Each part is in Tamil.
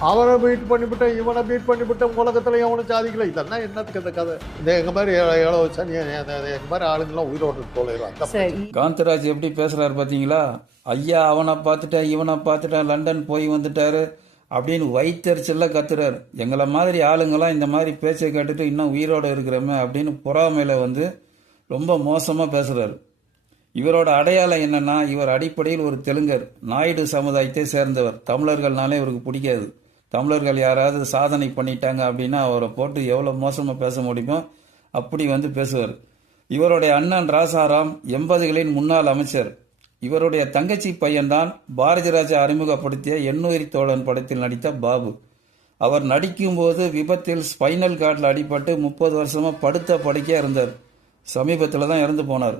அவரை பீட் பண்ணிவிட்டேன் இவனை பீட் பண்ணிவிட்டேன் உலகத்துல எவனும் சாதிக்கல. இதெல்லாம் என்னத்துக்கு இந்த கதை? இந்த எங்க மாதிரி எவ்வளோ சனி எங்க மாதிரி ஆளுங்கெல்லாம் உயிரோடு அந்த சரி. காந்தராஜ் எப்படி பேசுறாரு பாத்தீங்களா? ஐயா அவனை பார்த்துட்டேன் இவனை பார்த்துட்டேன் லண்டன் போய் வந்துட்டாரு அப்படின்னு வயிற்றுச்சல்ல கத்துறாரு. எங்களை மாதிரி ஆளுங்கெல்லாம் இந்த மாதிரி பேச்சை கேட்டுட்டு இன்னும் உயிரோட இருக்கிறோமே அப்படின்னு பொறாமையில வந்து ரொம்ப மோசமா பேசுறாரு. இவரோட அடையாளம் என்னன்னா இவர் அடிப்படையில் ஒரு தெலுங்கர் நாயுடு சமுதாயத்தை சேர்ந்தவர். தமிழர்கள்னாலே இவருக்கு பிடிக்காது. தமிழர்கள் யாராவது சாதனை பண்ணிட்டாங்க அப்படின்னா அவரை போட்டு எவ்வளோ மோசமாக பேச முடியுமோ அப்படி வந்து பேசுவார். இவருடைய அண்ணன் ராசாராம் எண்பதுகளின் முன்னாள் அமைச்சர். இவருடைய தங்கச்சி பையன்தான் பாரதி ராஜா அறிமுகப்படுத்திய எண்ணுயிரி தோழன் படத்தில் நடித்த பாபு. அவர் நடிக்கும்போது விபத்தில் ஸ்பைனல் கார்டில் அடிபட்டு முப்பது வருஷமாக படுத்த படுக்கையா இருந்தார். சமீபத்தில் தான் இறந்து போனார்.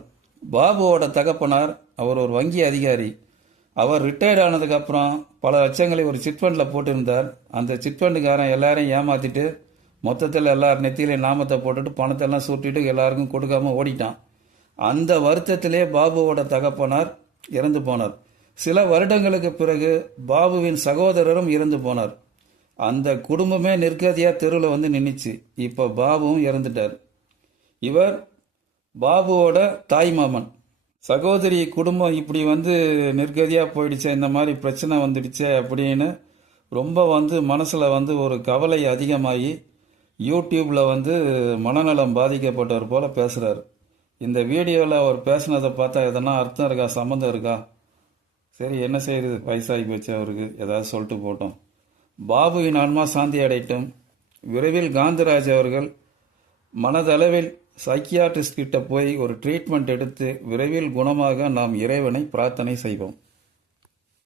பாபுவோட தகப்பனார் அவர் ஒரு வங்கி அதிகாரி. அவர் ரிட்டையர்ட் ஆனதுக்கப்புறம் பல லட்சங்களை ஒரு சிட்ஃபண்டில் போட்டிருந்தார். அந்த சிட்ஃபண்டுக்காரன் எல்லாரையும் ஏமாற்றிட்டு மொத்தத்தில் எல்லார் நெத்தியிலையும் நாமத்தை போட்டுட்டு பணத்தெல்லாம் சுட்டிட்டு எல்லாருக்கும் கொடுக்காம ஓடிட்டான். அந்த வருத்தத்திலே பாபுவோட தகப்பனார் இறந்து போனார். சில வருடங்களுக்கு பிறகு பாபுவின் சகோதரரும் இறந்து போனார். அந்த குடும்பமே நிற்கதியாக தெருவில் வந்து நின்றுச்சு இப்போ பாபுவும் இறந்துட்டார். இவர் பாபுவோட தாய் மாமன். சகோதரி குடும்பம் இப்படி வந்து நிர்கதியாக போயிடுச்சே இந்த மாதிரி பிரச்சனை வந்துடுச்சே அப்படின்னு ரொம்ப வந்து மனசில் வந்து ஒரு கவலை அதிகமாகி யூடியூப்பில் வந்து மனநலம் பாதிக்கப்பட்டவர் போல் பேசுகிறார் இந்த வீடியோவில் அவர் பேசுனதை பார்த்தா எதனா அர்த்தம் இருக்கா சம்மந்தம் இருக்கா? சரி என்ன செய்யுது வயசாகி போச்சு அவருக்கு. ஏதாவது சொல்லிட்டு போட்டோம். பாபுவின் ஆன்மா சாந்தி அடையட்டும். விரைவில் காந்திராஜ் அவர்கள் மனதளவில் சைக்கியாட்ரிஸ்ட் கிட்ட போய் ஒரு ட்ரீட்மெண்ட் எடுத்து விரைவில் குணமாக நாம் இறைவனை பிரார்த்தனை செய்வோம்.